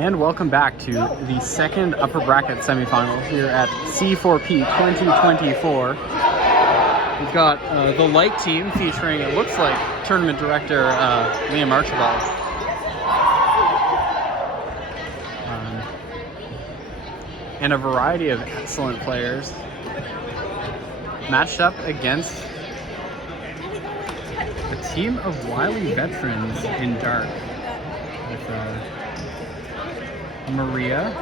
And welcome back to the second upper bracket semifinal here at C4P 2024. We've got the light team featuring, it looks like, tournament director Liam Archibald. And a variety of excellent players matched up against a team of wily veterans in dark with Maria,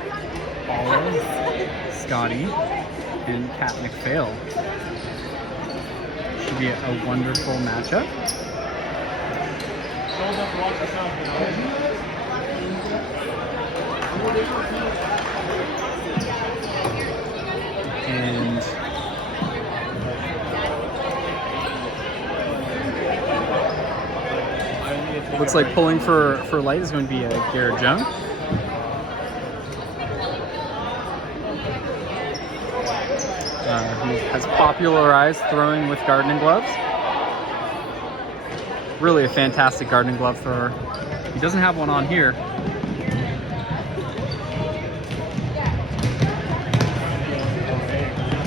Paula, Scotty, and Kat McPhail. Should be a wonderful matchup. And looks like pulling for light is going to be Garrett Jung. Who has popularized throwing with gardening gloves. Really a fantastic gardening glove thrower. He doesn't have one on here.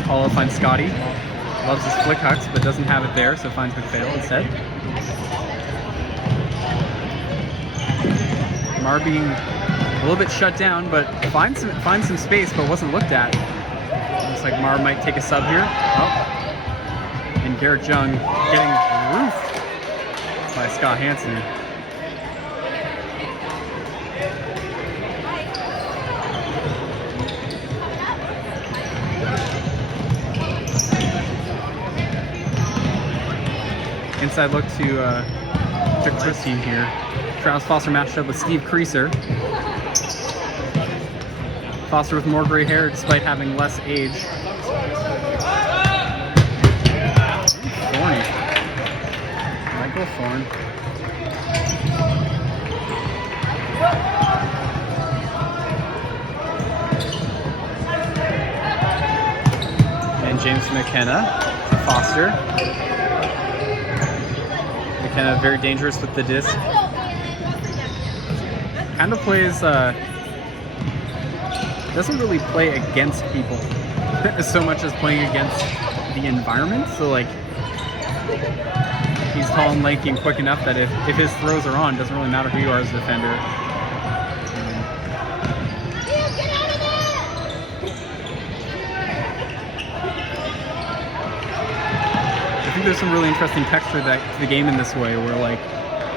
Paula finds Scotty. Loves his flick hucks, but doesn't have it there, so finds McPhail instead. Mar being a little bit shut down, but finds some space, but wasn't looked at. Looks like Mar might take a sub here. Oh. And Garrett Jung getting roofed by Scott Hansen. Inside look to Christine here. Travis Foster matched up with Steve Creaser. Foster with more gray hair despite having less age. Thorny. Michael Thorne. And James McKenna to Foster. McKenna very dangerous with the disc. Kind of plays, doesn't really play against people so much as playing against the environment. So like, he's tall and lanky and quick enough that if his throws are on, it doesn't really matter who you are as a defender. I think there's some really interesting texture to the game in this way, where like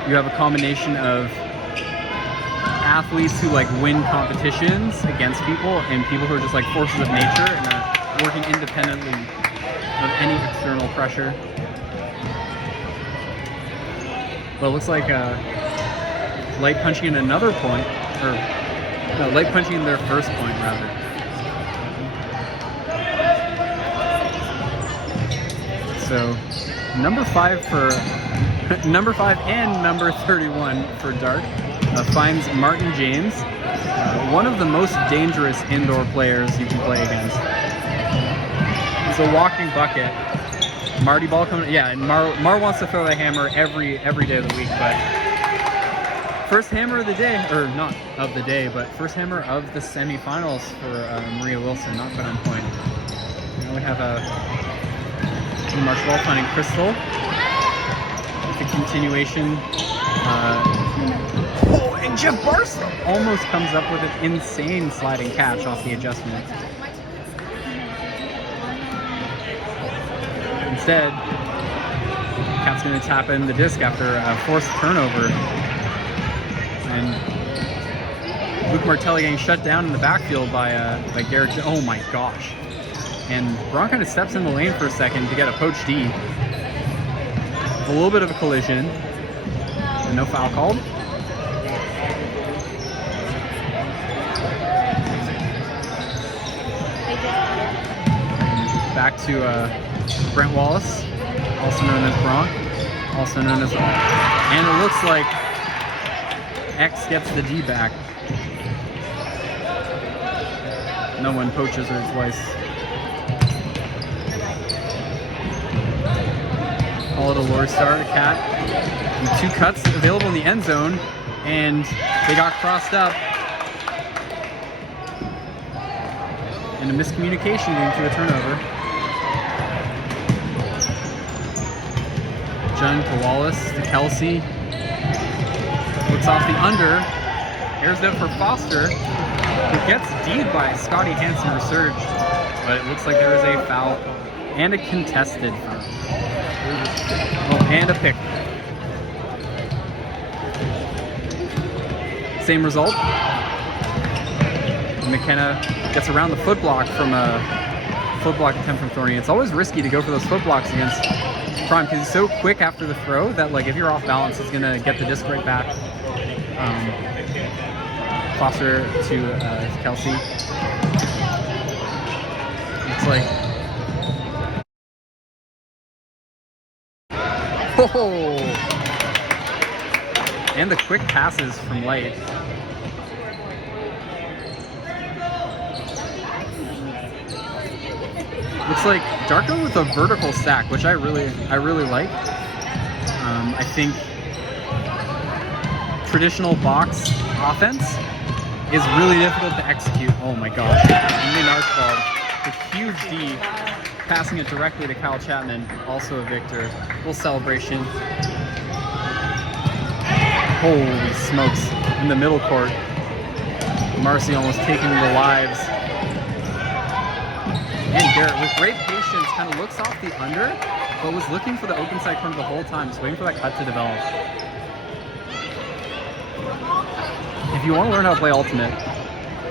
you have a combination of athletes who like win competitions against people and people who are just like forces of nature and are working independently of any external pressure. But it looks like light punching in another point, or no, light punching in their first point rather. So number 5 for number 5 and number 31 for dark. Finds Martin James, one of the most dangerous indoor players you can play against. He's a walking bucket. Marty ball coming, yeah, and Mar wants to throw the hammer every day of the week, but first hammer of the day, or not of the day, but first hammer of the semifinals for Maria Wilson, not quite on point. Now we have Marshall finding Crystal with the continuation. Oh, and Jeff Barstow almost comes up with an insane sliding catch off the adjustment. Instead, Kat's going to tap in the disc after a forced turnover. And Luke Martelli getting shut down in the backfield by Garrett. Oh my gosh. And Braun kind of steps in the lane for a second to get a poach D. A little bit of a collision. And no foul called. Back to Brent Wallace, also known as Bronk, also known as and it looks like X gets the D back. No one poaches her twice. Call it a Lori Star to Cat. And 2 cuts available in the end zone, and they got crossed up. and a miscommunication leading to a turnover. Jung to Wallace to Kelsey. Looks off the under. Airs it out for Foster, who gets D'd by Scotty Hansen resurged. But it looks like there is a foul and a contested foul. Oh, and a pick. Same result. McKenna gets around the foot block from a foot block attempt from Thorny. It's always risky to go for those foot blocks against Prime because he's so quick after the throw that like if you're off balance, he's gonna get the disc right back. Foster to Kelsey. It's like, oh, and the quick passes from Light. Looks like Darko with a vertical stack, which I really like. I think traditional box offense is really difficult to execute. Oh my gosh. Indian Archibald with huge D, passing it directly to Kyle Chapman, also a victor. Little celebration. Holy smokes. In the middle court. Marcy almost taking the lives. And Garrett, with great patience, kind of looks off the under, but was looking for the open side corner the whole time, just waiting for that cut to develop. If you want to learn how to play Ultimate,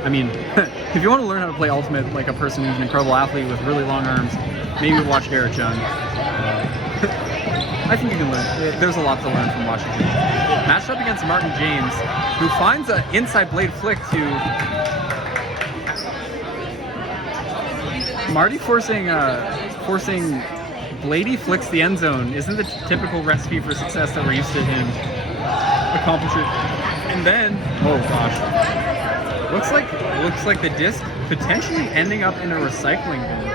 I mean, if you want to learn how to play Ultimate like a person who's an incredible athlete with really long arms, maybe watch Garrett Jung. I think you can learn. There's a lot to learn from watching him. Matched up against Martin James, who finds an inside blade flick to Marty forcing Blady flicks the end zone. Isn't the typical recipe for success that we're used to him accomplishing. And then, oh gosh, looks like the disc potentially ending up in a recycling bin.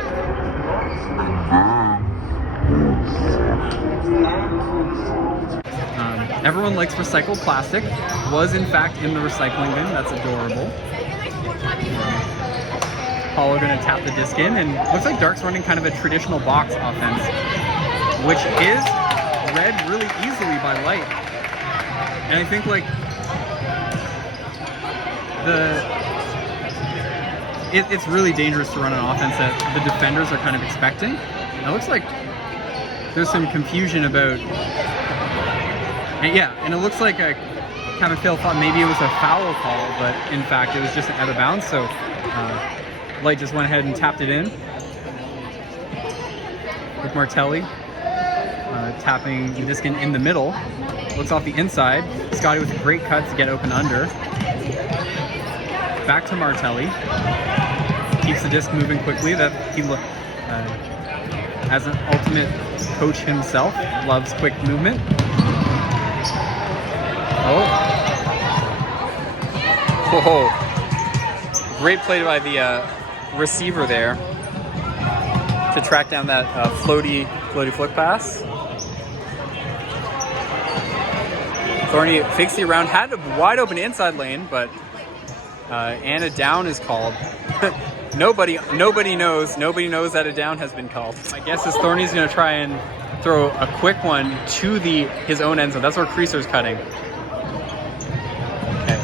Everyone likes recycled plastic. Was in fact in the recycling bin. That's adorable. Apollo going to tap the disc in, and looks like Dark's running kind of a traditional box offense, which is read really easily by Light. And I think like it's really dangerous to run an offense that the defenders are kind of expecting. And it looks like there's some confusion about, and it looks like Kevin Phil thought maybe it was a foul call, but in fact it was just out of bounds. So Light just went ahead and tapped it in with Martelli tapping the disc in the middle. Looks off the inside. Scotty with a great cut to get open under. Back to Martelli. Keeps the disc moving quickly. That he, as an ultimate coach himself, loves quick movement. Oh. Whoa. Great play by the receiver there to track down that floaty flick pass. Thorny fakes the around, had a wide open inside lane, but and a down is called. Nobody knows that a down has been called. My guess is Thorny's going to try and throw a quick one to his own end zone. That's where Creaser's cutting. Okay.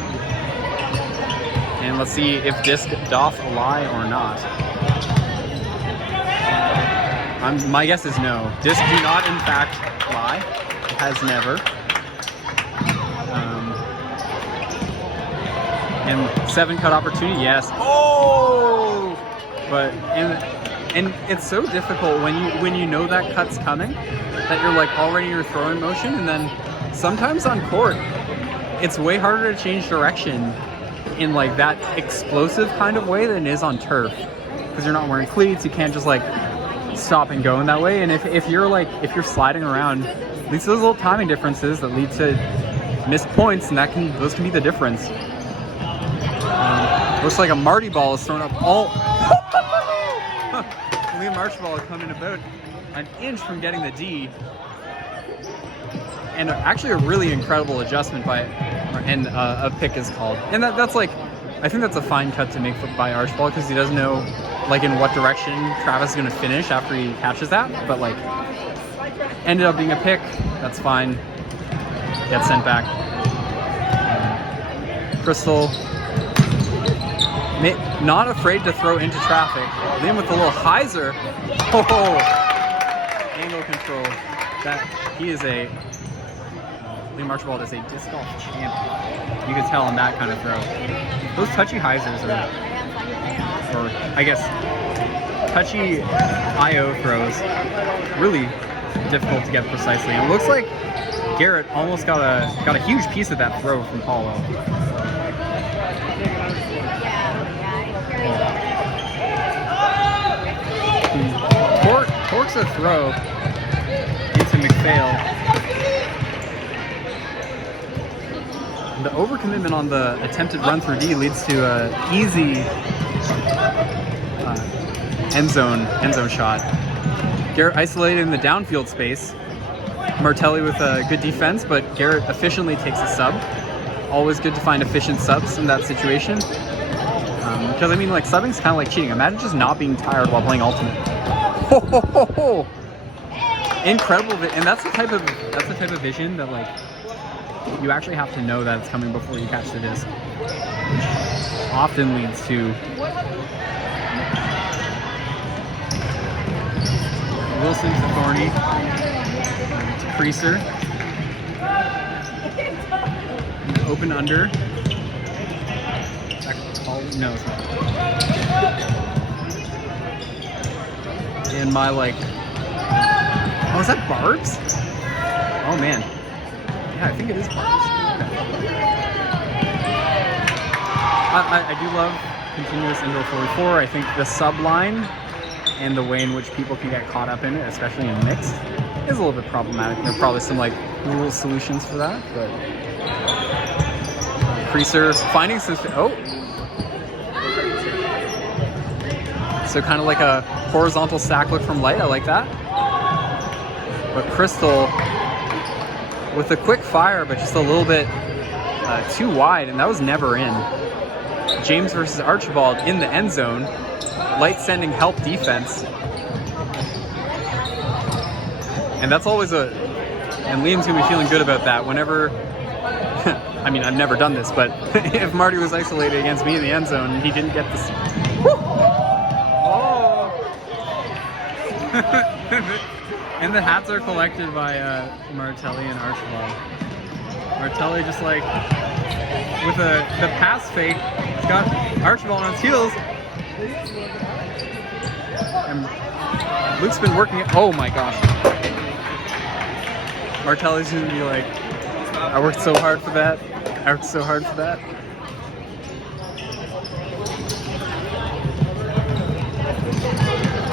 And let's see if disc doth lie or not. My guess is no. Disc do not in fact lie. It has never. And 7 cut opportunity, yes. Oh! But and it's so difficult when you know that cut's coming, that you're like already in your throwing motion, and then sometimes on court, it's way harder to change direction in like that explosive kind of way than it is on turf, because you're not wearing cleats. You can't just like stop and go in that way. And if you're sliding around, at least those little timing differences that lead to missed points, and those can be the difference. Looks like a Marty ball is thrown up all. Liam Archibald coming about an inch from getting the D, and actually a really incredible adjustment and a pick is called. And that's like, I think that's a fine cut to make by Archibald, because he doesn't know like in what direction Travis is gonna finish after he catches that, but like ended up being a pick. That's fine. Gets sent back. Crystal, not afraid to throw into traffic. Liam with a little hyzer. Oh, angle control. That he is a Liam Archibald is a disc golf champion. You can tell on that kind of throw. Those touchy hyzers are, or I guess touchy IO throws, really difficult to get precisely. And it looks like Garrett almost got a huge piece of that throw from Paulo. Torques a throw into McPhail. The overcommitment on the attempted run through D leads to an easy end zone shot. Garrett isolated in the downfield space. Martelli with a good defense, but Garrett efficiently takes a sub. Always good to find efficient subs in that situation. Because I mean, like, subbing is kind of like cheating. Imagine just not being tired while playing Ultimate. Ho, ho, ho, ho. Incredible, and that's the type of vision that, like, you actually have to know that it's coming before you catch the disc, which often leads to Wilson to Thorny to Creaser, open under. No, it's not. And my, like, oh, is that Barbs? Oh man, yeah, I think it is Barbs. I do love continuous indoor 44. I think the sub line and the way in which people can get caught up in it, especially in mixed, is a little bit problematic. There are probably some like rule solutions for that, but Creaser finding some. Oh. So kind of like a horizontal stack look from Light. I like that. But Crystal with a quick fire, but just a little bit too wide, and that was never in. James versus Archibald in the end zone. Light sending help defense. And that's always and Liam's gonna be feeling good about that whenever, I mean, I've never done this, but if Marty was isolated against me in the end zone and he didn't get this. And the hats are collected by Martelli and Archibald. Martelli just like with the pass fake, got Archibald on his heels. And Luke's been working it. Oh my gosh. Martelli's gonna be like, I worked so hard for that. I worked so hard for that.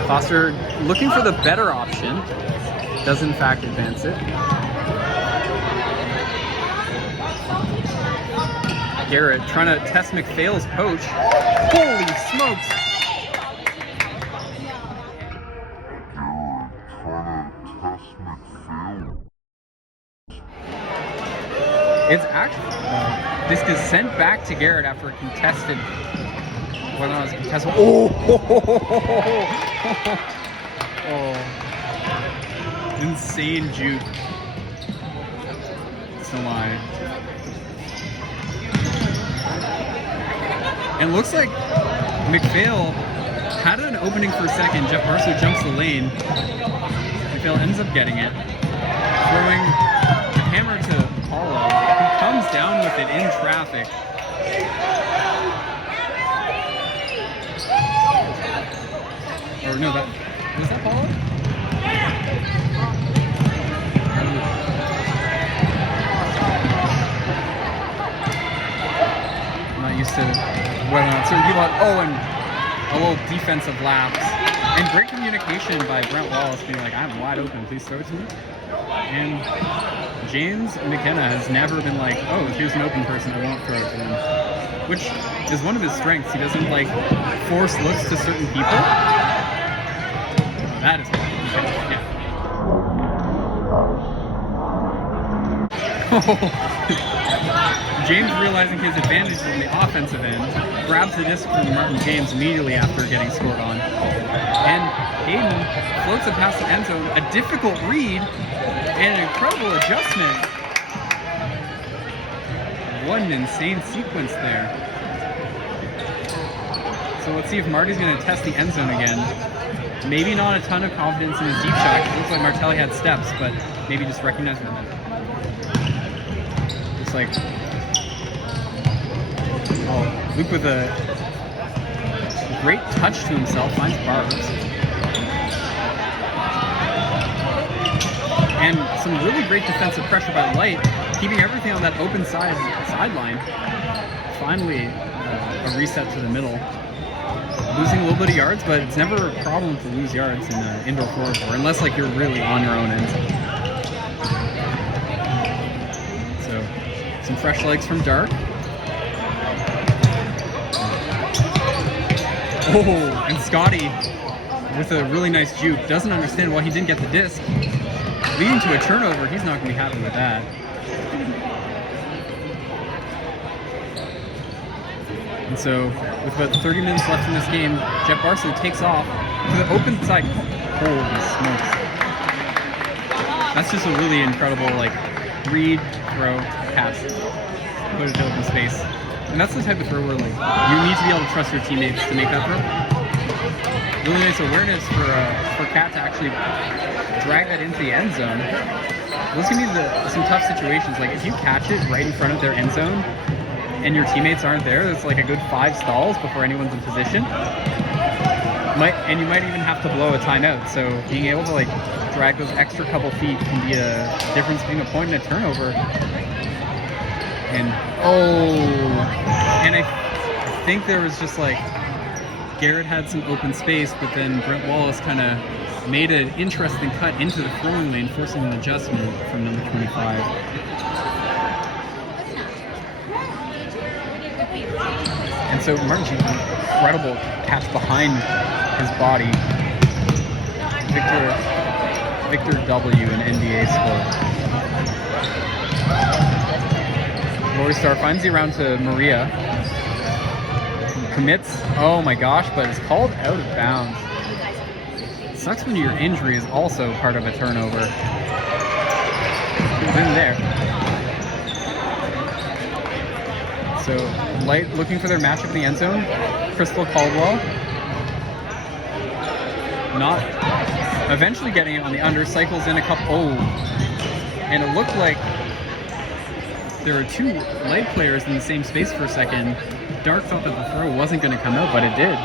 Foster looking for the better option, does in fact advance it. Garrett trying to test McPhail's poach. Holy smokes! It's actually, this is sent back to Garrett after a contested. Whether or not it's contested. Oh. Insane juke. So my. And it looks like McPhail had an opening for a second. Jeff Barstow jumps the lane. McPhail ends up getting it. Throwing the hammer to Paulo, who comes down with it in traffic. Or no, was that Paulo? I'm not used to whether or not certain people have, and a little defensive lapse. And great communication by Brent Wallace being like, I'm wide open, please throw it to me. And James McKenna has never been like, oh, if here's an open person, I won't throw it to him. Which is one of his strengths. He doesn't like force looks to certain people. That is yeah. James, realizing his advantage on the offensive end, grabs the disc from Martin James immediately after getting scored on. And Hayden floats it past the end zone. A difficult read and an incredible adjustment. What an insane sequence there. So let's see if Marty's going to test the end zone again. Maybe not a ton of confidence in his deep shot. It looks like Martelli had steps, but maybe just recognizing them. Looks like... Oh, Luke with a great touch to himself, finds bars. And some really great defensive pressure by Light, keeping everything on that open sideline. Finally, a reset to the middle. Losing a little bit of yards, but it's never a problem to lose yards in an indoor 4-4, unless like you're really on your own end. So, some fresh legs from Dark. Oh, and Scotty with a really nice juke. Doesn't understand why he didn't get the disc. Leading to a turnover, he's not going to be happy with that. And so, with about 30 minutes left in this game, Jeff Barsley takes off to the open side. Holy smokes. That's just a really incredible, like, read, throw, pass. Put it to open space. And that's the type of throw where, like, you need to be able to trust your teammates to make that throw. Really nice awareness for Kat to actually drag that into the end zone. Those can be some tough situations. Like, if you catch it right in front of their end zone, and your teammates aren't there, it's like a good 5 stalls before anyone's in position. And you might even have to blow a timeout. So being able to like drag those extra couple feet can be a difference between a point and a turnover. And I think there was just like Garrett had some open space, but then Brent Wallace kind of made an interesting cut into the throwing lane, forcing an adjustment from number 25. And so Martin James, incredible catch behind his body. Victor W, an NBA score. Lori Starr finds the around to Maria. Commits, oh my gosh, but is called out of bounds. It sucks when your injury is also part of a turnover. It was in there. So, Light looking for their matchup in the end zone. Crystal Caldwell. Not eventually getting it on the under, cycles in a couple. Oh, and it looked like there were 2 Light players in the same space for a second. Dark thought that the throw wasn't going to come out, but it did.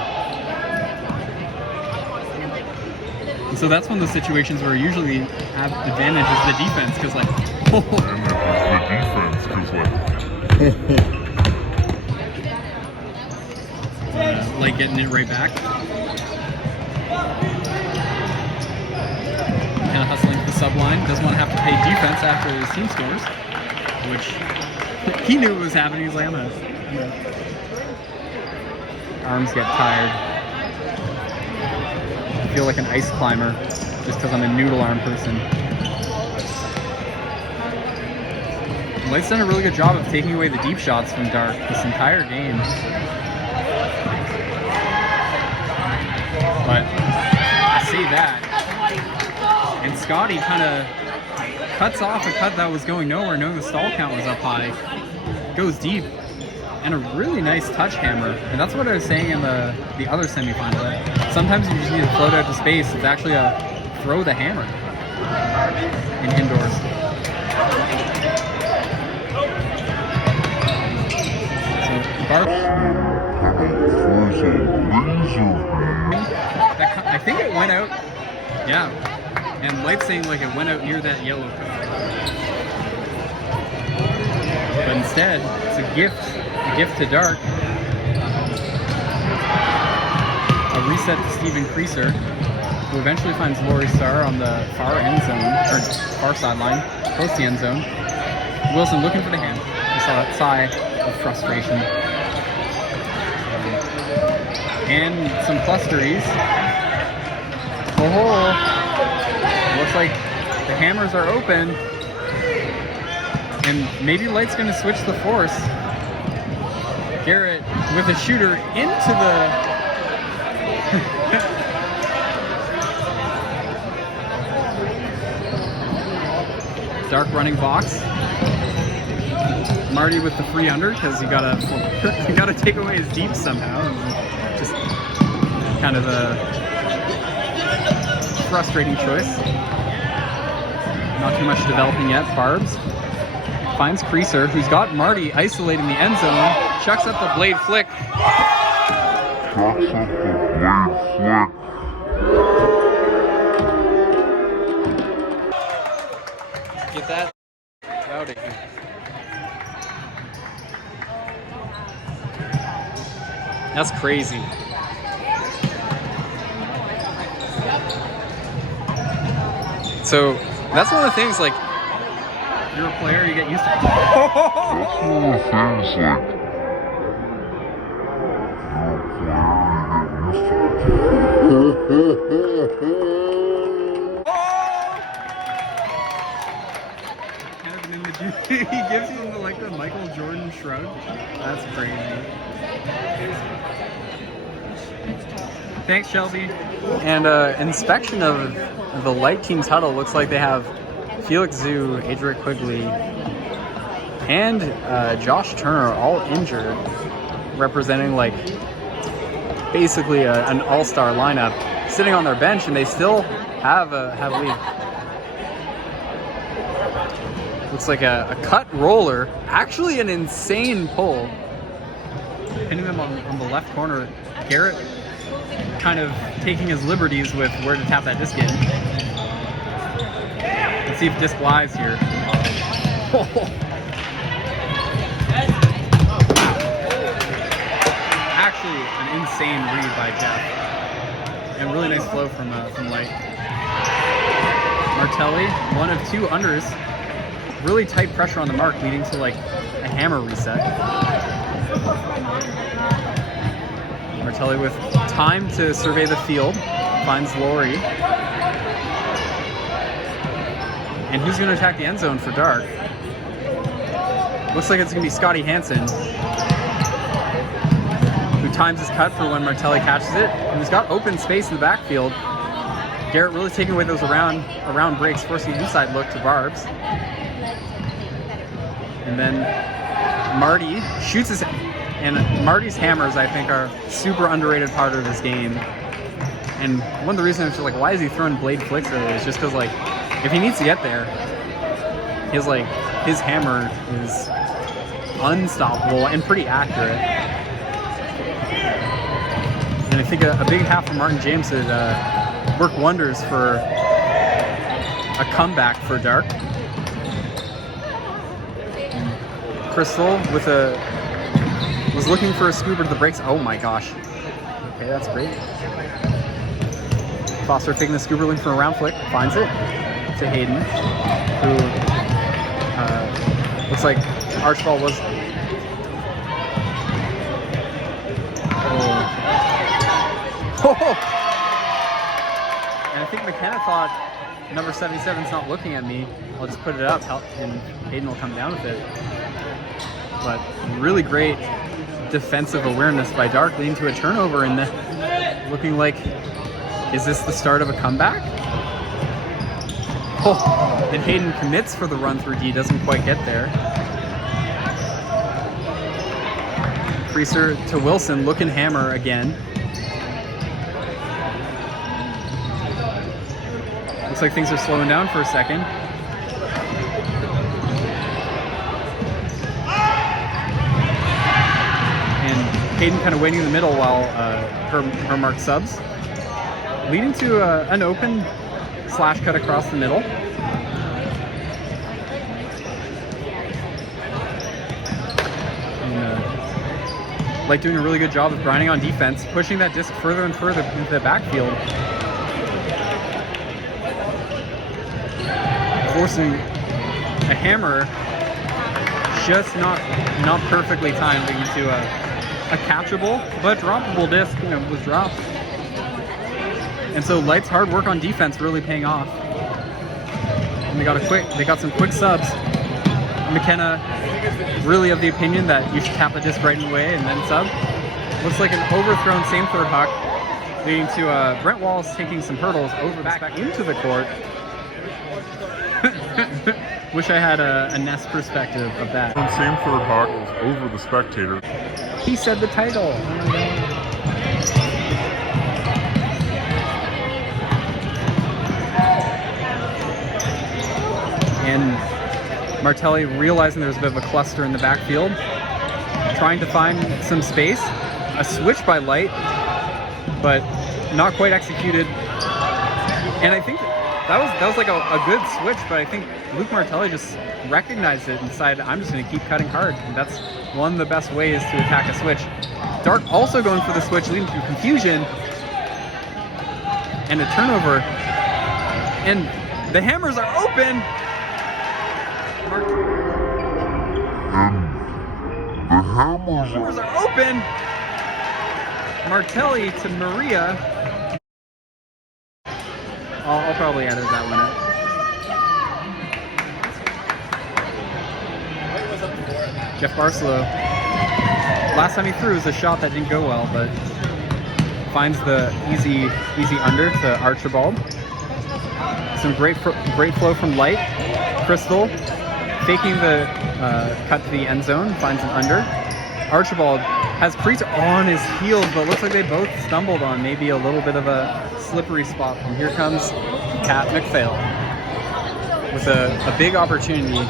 And so that's one of the situations where usually have advantage is the defense, because like, like getting it right back. Kind of hustling to the subline. Doesn't want to have to pay defense after his team scores, which he knew what was happening. He's like, I'm gonna arms get tired. I feel like an ice climber just because I'm a noodle arm person. Light's done a really good job of taking away the deep shots from Dark this entire game. But I say that, and Scotty kind of cuts off a cut that was going nowhere, knowing the stall count was up high. Goes deep, and a really nice touch hammer. And that's what I was saying in the other semifinal. That sometimes you just need to float out to space. It's actually a throw the hammer in indoors. I think it went out. Yeah. And Light's saying like it went out near that yellow card. But instead, it's a gift to Dark. A reset to Steven Creaser, who eventually finds Lori Starr on the far end zone, or far sideline, close to the end zone. Wilson looking for the hand. I saw that sigh of frustration. And some clusteries. Oh, looks like the hammers are open. And maybe Light's going to switch the force. Garrett with a shooter into the... Dark running box. Marty with the free under because you gotta take away his deep somehow. Just kind of a frustrating choice. Not too much developing yet. Barbs finds Creaser, who's got Marty isolated in the end zone. Chucks up the blade flick. Get that out of here. That's crazy. So that's one of the things, like, you're a player, you get used to it. That's one of the things, like, you're a player, you get used to it. He gives you like the Michael Jordan shrug. That's crazy. Thanks, Shelby. And inspection of the Light team's huddle looks like they have Felix Zhu, Adric Quigley, and Josh Turner all injured, representing like basically an all-star lineup sitting on their bench, and they still have a lead. Looks like a cut roller, actually an insane pull. Hitting them on the left corner. Garrett kind of taking his liberties with where to tap that disc in. Let's see if disc lies here. Actually, an insane read by Jeff. And really nice flow from Light. Martelli, one of two unders. Really tight pressure on the mark, leading to like a hammer reset. Martelli with time to survey the field, finds Laurie. And who's going to attack the end zone for Dark? Looks like it's going to be Scotty Hansen, who times his cut for when Martelli catches it. And he's got open space in the backfield. Garrett really taking away those around breaks, forcing an inside look to Barbs. And then Marty shoots his... And Marty's hammers, I think, are super underrated part of this game. And one of the reasons is like, why is he throwing blade flicks early? It's just because, like, if he needs to get there, his hammer is unstoppable and pretty accurate. And I think a big half from Martin James would work wonders for a comeback for Dark. And Crystal with was looking for a scooper to the brakes. Oh my gosh. Okay, that's great. Foster taking the scooper link from a round flick, finds it to Hayden, who looks like Archibald was... Oh. And I think McKenna thought, number 77's not looking at me, I'll just put it up and Hayden will come down with it. But really great defensive awareness by Dark, leading to a turnover, and looking like, is this the start of a comeback? Oh, and Hayden commits for the run through D, doesn't quite get there. Creaser to Wilson, looking hammer again. Looks like things are slowing down for a second. Hayden kind of waiting in the middle while her mark subs, leading to an open slash cut across the middle. And, Light doing a really good job of grinding on defense, pushing that disc further and further into the backfield, forcing a hammer just not perfectly timed into a catchable but droppable disc, was dropped. And so Light's hard work on defense really paying off. And they got some quick subs. McKenna really of the opinion that you should tap the disc right away and then sub. Looks like an overthrown same third huck, leading to Brent Wallace taking some hurdles over back into the court. Wish I had a Nest perspective of that. Same third huck over the spectator. He said the title. And Martelli, realizing there's a bit of a cluster in the backfield, trying to find some space. A switch by Light, but not quite executed. And I think that was like a good switch, but I think Luke Martelli just recognized it and decided, I'm just going to keep cutting hard. And that's one of the best ways to attack a switch. Dark also going for the switch, leading to confusion and a turnover. And the hammers are open. The hammers are open. Martelli to Maria. I'll probably edit that one out. Jeff Barcelow. Last time he threw was a shot that didn't go well, but finds the easy under to Archibald. Some great flow from Light. Crystal faking the cut to the end zone, finds an under. Archibald has Preet on his heels, but looks like they both stumbled on maybe a little bit of a slippery spot. And here comes Kat McPhail with a big opportunity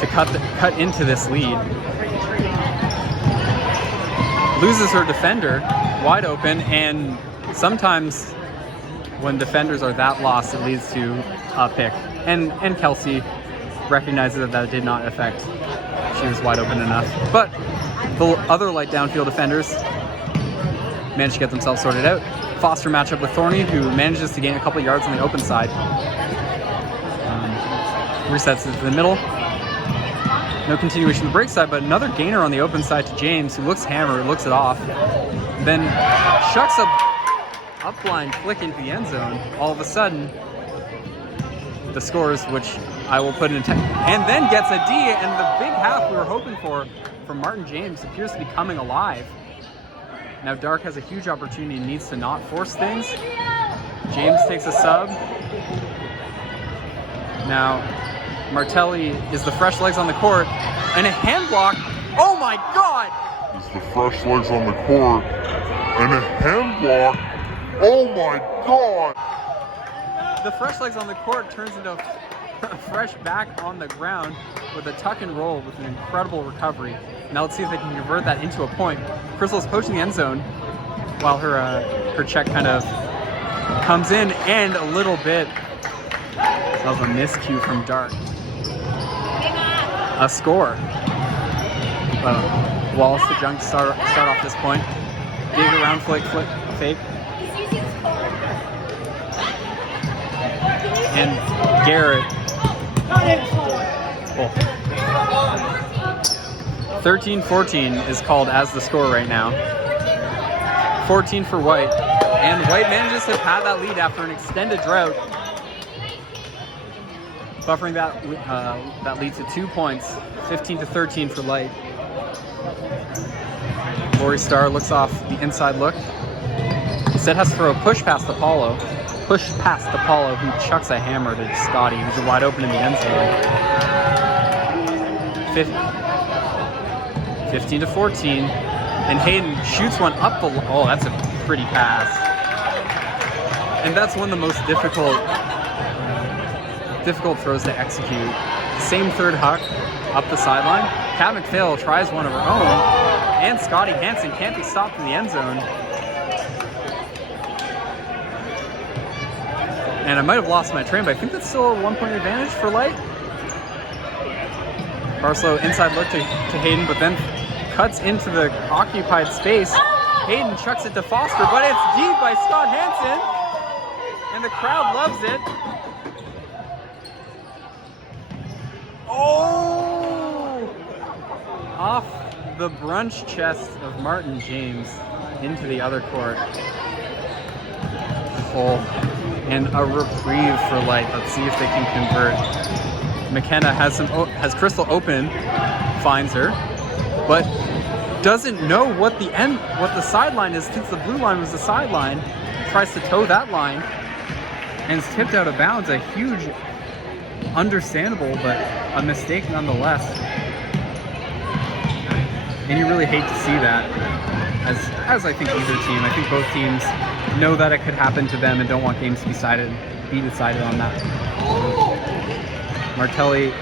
to cut into this lead. Loses her defender, wide open, and sometimes when defenders are that lost, it leads to a pick. And Kelsey recognizes that did not affect. She was wide open enough. But the other Light downfield defenders managed to get themselves sorted out. Foster matchup with Thorny, who manages to gain a couple yards on the open side. Resets it to the middle. No continuation of the break side, but another gainer on the open side to James, who looks hammered, looks it off. Then shucks a upline flick into the end zone. All of a sudden, the scores, which I will put in and then gets a D, and the big half we were hoping for from Martin James appears to be coming alive. Now Dark has a huge opportunity and needs to not force things. James takes a sub. Now Martelli is the fresh legs on the court, and a hand block. Oh my God! Is the fresh legs on the court, and a hand block. Oh my God! The fresh legs on the court turns into a fresh back on the ground with a tuck and roll with an incredible recovery. Now let's see if they can convert that into a point. Crystal's poaching the end zone while her check kind of comes in, and a little bit of a miscue from Dark. A score. Wallace to Junk start off this point. Dig around fake. And Garrett. 13-14 is called as the score right now. 14 for White. And White manages to pad that lead after an extended drought. Buffering that lead to 2 points. 15-13 for Light. Lori Starr looks off the inside look. Instead has to throw a push past Apollo. Who chucks a hammer to Scotty, who's wide open in the end zone. 15-14, and Hayden shoots one up the. Oh, that's a pretty pass, and that's one of the most difficult throws to execute. Same third huck up the sideline. Kat McPhail tries one of her own, and Scotty Hansen can't be stopped in the end zone. And I might have lost my train, but I think that's still a 1 point advantage for Light. Barcelow inside look to Hayden, but then cuts into the occupied space. Hayden chucks it to Foster, but it's deep by Scott Hansen, and the crowd loves it. Oh! Off the brunch chest of Martin James into the other court. Oh. And a reprieve for Light. Let's see if they can convert. McKenna has Crystal open, finds her, but doesn't know what the sideline is, since the blue line was the sideline. Tries to toe that line and is tipped out of bounds. A huge, understandable, but a mistake nonetheless. And you really hate to see that, as I think either team. I think both teams know that it could happen to them and don't want games to be decided on that. Martelli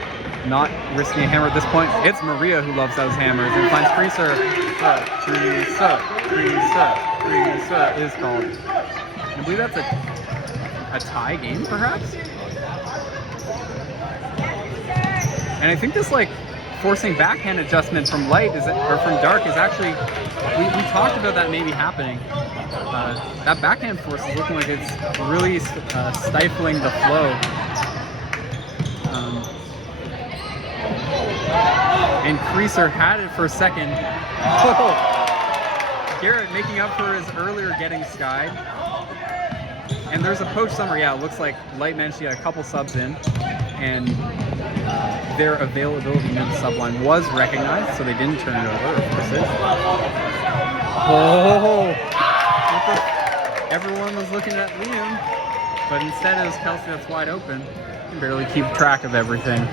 not risking a hammer at this point. It's Maria who loves those hammers and finds Creaser. Creaser is called. I believe that's a tie game, perhaps? And I think this, like, forcing backhand adjustment from Light from Dark is actually, we talked about that maybe happening. That backhand force is looking like it's really stifling the flow. And Creaser had it for a second. Oh! Garrett making up for his earlier getting skied. And there's a poach summer. Yeah, it looks like Light managed to get a couple subs in, and their availability near the sub line was recognized, so they didn't turn it over, of course. Oh! Everyone was looking at Liam, but instead it was Kelsey that's wide open. You can barely keep track of everything,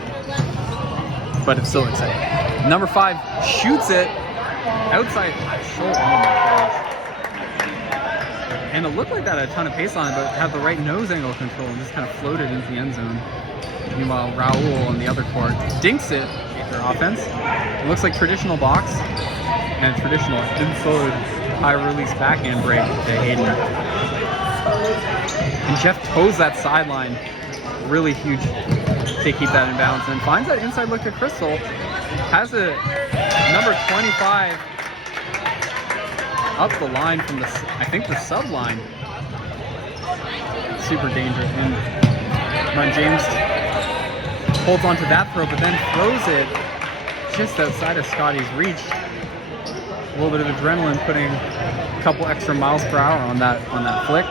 but it's still exciting. Number 5 shoots it outside shoulder. Oh my gosh. And it looked like that had a ton of pace on it, but had the right nose angle control and just kind of floated into the end zone. Meanwhile, Raul on the other court dinks it for offense. It looks like traditional box and traditional inside high release backhand break to Hayden. And Jeff toes that sideline, really huge to keep that in balance, and finds that inside look to Crystal. Has a number 25 up the line from I think the sub line. Super dangerous. And Ron James holds onto that throw, but then throws it just outside of Scotty's reach. A little bit of adrenaline putting a couple extra miles per hour on that flick.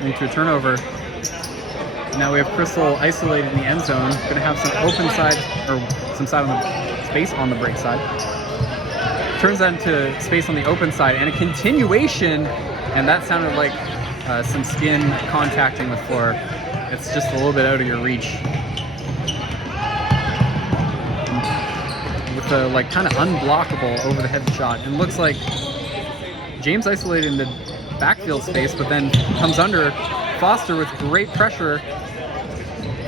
Into a turnover. Now we have Crystal isolated in the end zone. Going to have some open side, or some side on the space on the break side. Turns that into space on the open side, and a continuation, and that sounded like some skin contacting the floor. It's just a little bit out of your reach. With the, like, kind of unblockable over the head shot. And looks like James isolated in the backfield space, but then comes under Foster with great pressure,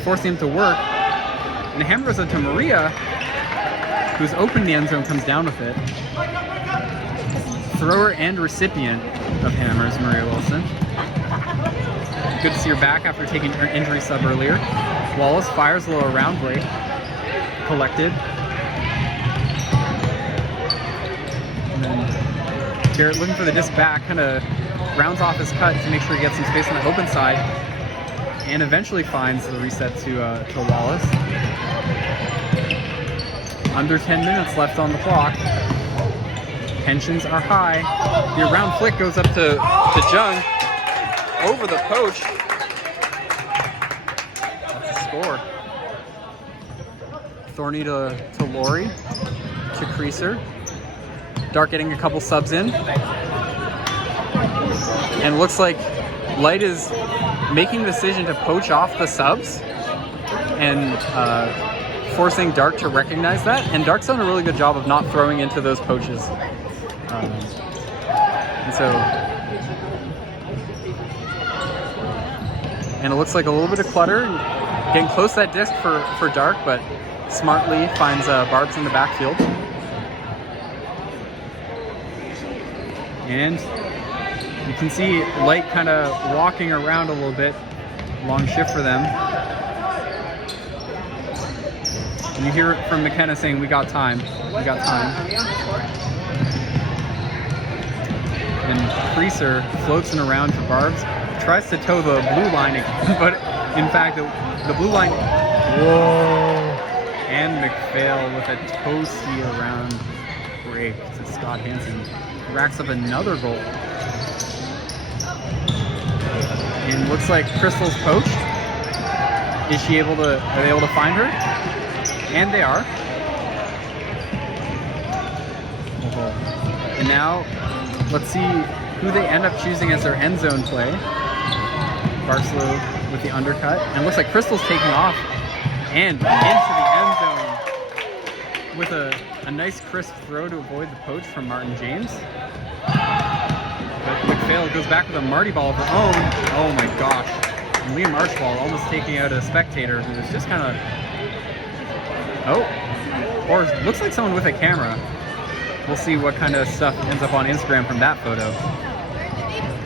forcing him to work. And hammers it to Maria, who's open the end zone, comes down with it. Thrower and recipient of hammers, Maria Wilson. Good to see her back after taking her injury sub earlier. Wallace fires a little around blade. Collected. And then Garrett looking for the disc back, kind of rounds off his cut to make sure he gets some space on the open side. And eventually finds the reset to Wallace. Under 10 minutes left on the clock. Tensions are high. The around flick goes up to Jung. Over the poach. That's a score. Thorny to Lori. To Creaser. Dark getting a couple subs in. And it looks like Light is making the decision to poach off the subs. And forcing Dark to recognize that, and Dark's done a really good job of not throwing into those poaches. And it looks like a little bit of clutter, getting close to that disc for Dark, but smartly finds Barbs in the backfield. And you can see Light kind of walking around a little bit. Long shift for them. And you hear it from McKenna saying, "We got time. We got time." And Creaser floats in around to Barbs, tries to toe the blue line, but in fact, the blue line. Whoa! And McPhail with a toasty around break to Scott Hansen. Racks up another goal. And looks like Crystal's poached. Are they able to find her? And they are. And now, let's see who they end up choosing as their end zone play. Barstow with the undercut. And it looks like Crystal's taking off and into the end zone with a nice crisp throw to avoid the poach from Martin James. But McPhail goes back with a Marty ball of her own. Oh my gosh. And Liam Archibald almost taking out a spectator who was just kind of... Oh. Or looks like someone with a camera. We'll see what kind of stuff ends up on Instagram from that photo.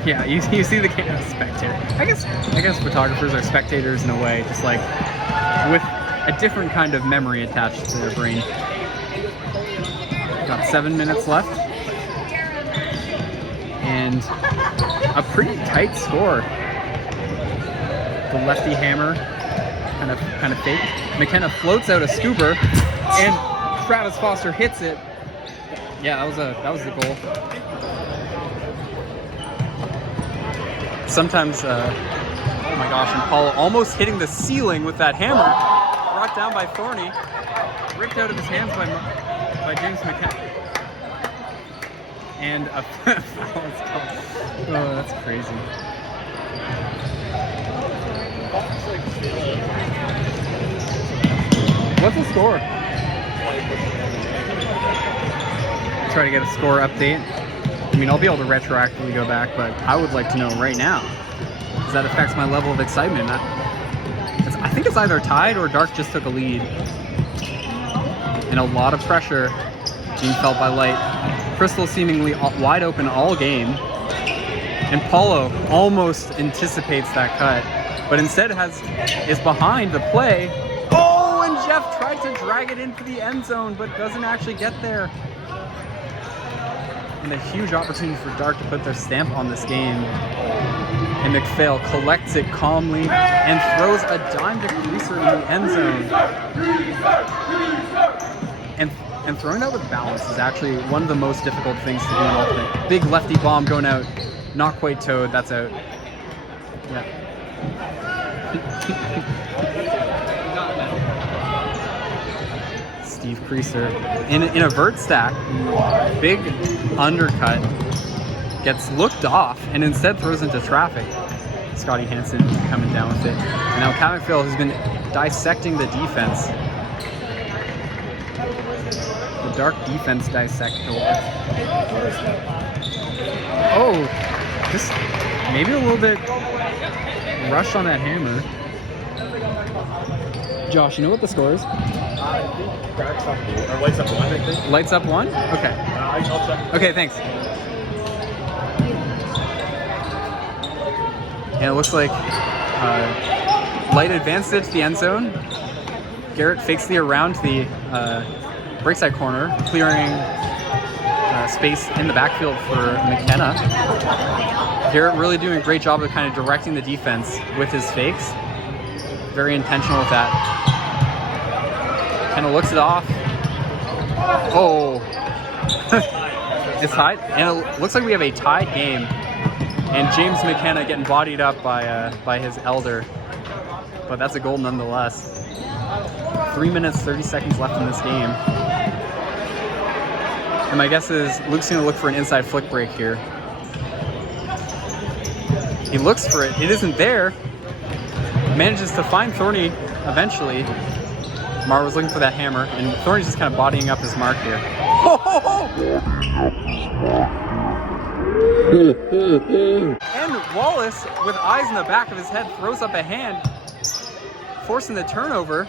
Yeah, you see the spectator. I guess photographers are spectators in a way, just like with a different kind of memory attached to their brain. Got 7 minutes left. And a pretty tight score. The lefty hammer kind of fake. McKenna floats out a scooper and Travis Foster hits it. Yeah, that was the goal. Sometimes, oh my gosh, and Paul almost hitting the ceiling with that hammer, brought down by Thorny, ripped out of his hands by James McKenna. And a foul is called. Oh, that's crazy. What's the score? Try to get a score update. I mean, I'll be able to retroactively go back, but I would like to know right now, because that affects my level of excitement. I think it's either tied or Dark just took a lead. And a lot of pressure being felt by Light. Crystal seemingly wide open all game. And Paulo almost anticipates that cut, but instead is behind the play. Oh, and Jeff tried to drag it into the end zone, but doesn't actually get there. And a huge opportunity for Dark to put their stamp on this game. And McPhail collects it calmly and throws a dime to Greaser in the end zone. And throwing that with balance is actually one of the most difficult things to do in Ultimate. Big lefty bomb going out, not quite towed, that's out. Yeah. Steve Creaser in a vert stack, big undercut, gets looked off and instead throws into traffic. Scotty Hansen coming down with it. And now Cat McPhail has been dissecting the defense. The Dark defense dissector. Oh, just maybe a little bit rushed on that hammer. Josh, you know what the score is? I think Dark's up 2, or Light's up 1, I think. Light's up 1? Okay. I'll check. Okay, thanks. And it looks like Light advanced it to the end zone. Garrett fakes the around to the break side corner, clearing space in the backfield for McKenna. Garrett really doing a great job of kind of directing the defense with his fakes. Very intentional with that. Kind of looks it off. Oh. It's tied. And it looks like we have a tied game. And James McKenna getting bodied up by his elder. But that's a goal nonetheless. 3 minutes, 30 seconds left in this game. And my guess is Luke's going to look for an inside flick break here. He looks for it. It isn't there. Manages to find Thorny eventually. Mar was looking for that hammer, and Thorny's just kind of bodying up his mark here. And Wallace, with eyes in the back of his head, throws up a hand, forcing the turnover.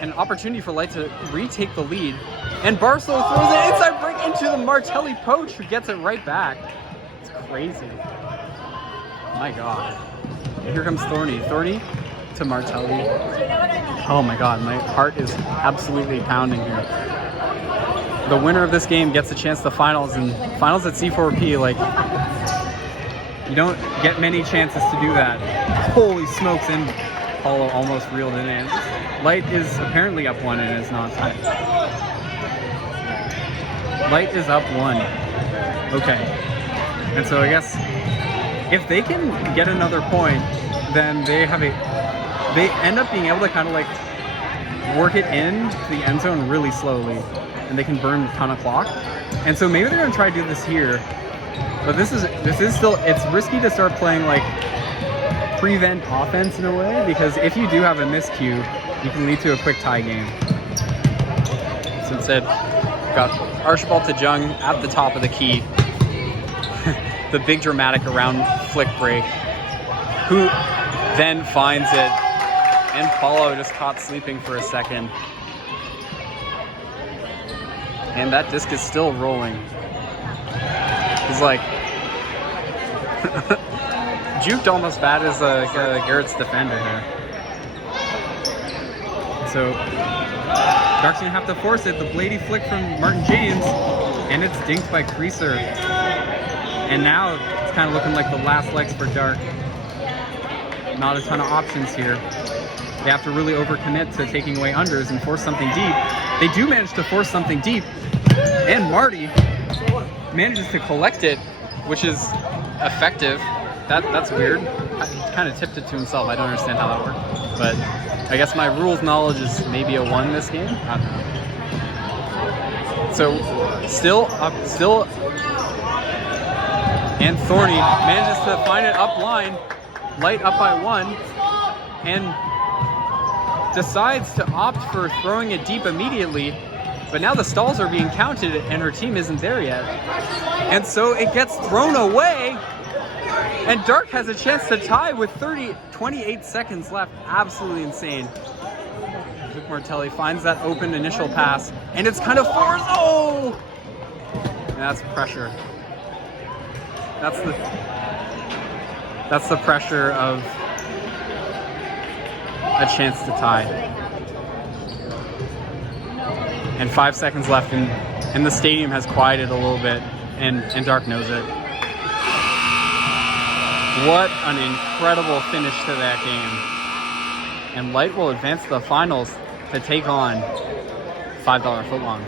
An opportunity for Light to retake the lead. And Barstow throws an inside break into the Martelli poach, who gets it right back. It's crazy. My God. Here comes Thorny. Thorny to Martelli. Oh my God, my heart is absolutely pounding here. The winner of this game gets a chance to finals, and finals at C4P, like, you don't get many chances to do that. Holy smokes, and Paulo almost reeled it in. Light is apparently up 1 and is not tied. Light is up 1. Okay. And so I guess if they can get another point, then they end up being able to kind of like work it in to the end zone really slowly, and they can burn a ton of clock. And so maybe they're gonna try to do this here, but this is still, it's risky to start playing like prevent offense in a way, because if you do have a miscue, you can lead to a quick tie game. So instead, got Archibald to Jung at the top of the key. The big dramatic around flick break, who then finds it, and Paulo just caught sleeping for a second. And that disc is still rolling. He's like juked almost bad as Garrett's defender here. So Dark's gonna have to force it. The bladey flick from Martin James, and it's dinked by Creaser. And now it's kind of looking like the last legs for Dark. Not a ton of options here. They have to really overcommit to taking away unders and force something deep. They do manage to force something deep, and Marty manages to collect it, which is effective. That's weird. He kind of tipped it to himself. I don't understand how that worked, but I guess my rules knowledge is maybe a 1 this game. I don't know. So still, and Thorny manages to find it up line, Light up by 1, and decides to opt for throwing it deep immediately. But now the stalls are being counted and her team isn't there yet. And so it gets thrown away, and Dark has a chance to tie with 28 seconds left. Absolutely insane. Luke Martelli finds that open initial pass, and it's kind of forced. Oh! And that's pressure. That's the pressure of a chance to tie. And 5 seconds left, and the stadium has quieted a little bit, and Dark knows it. What an incredible finish to that game. And Light will advance to the finals to take on $5 footlong.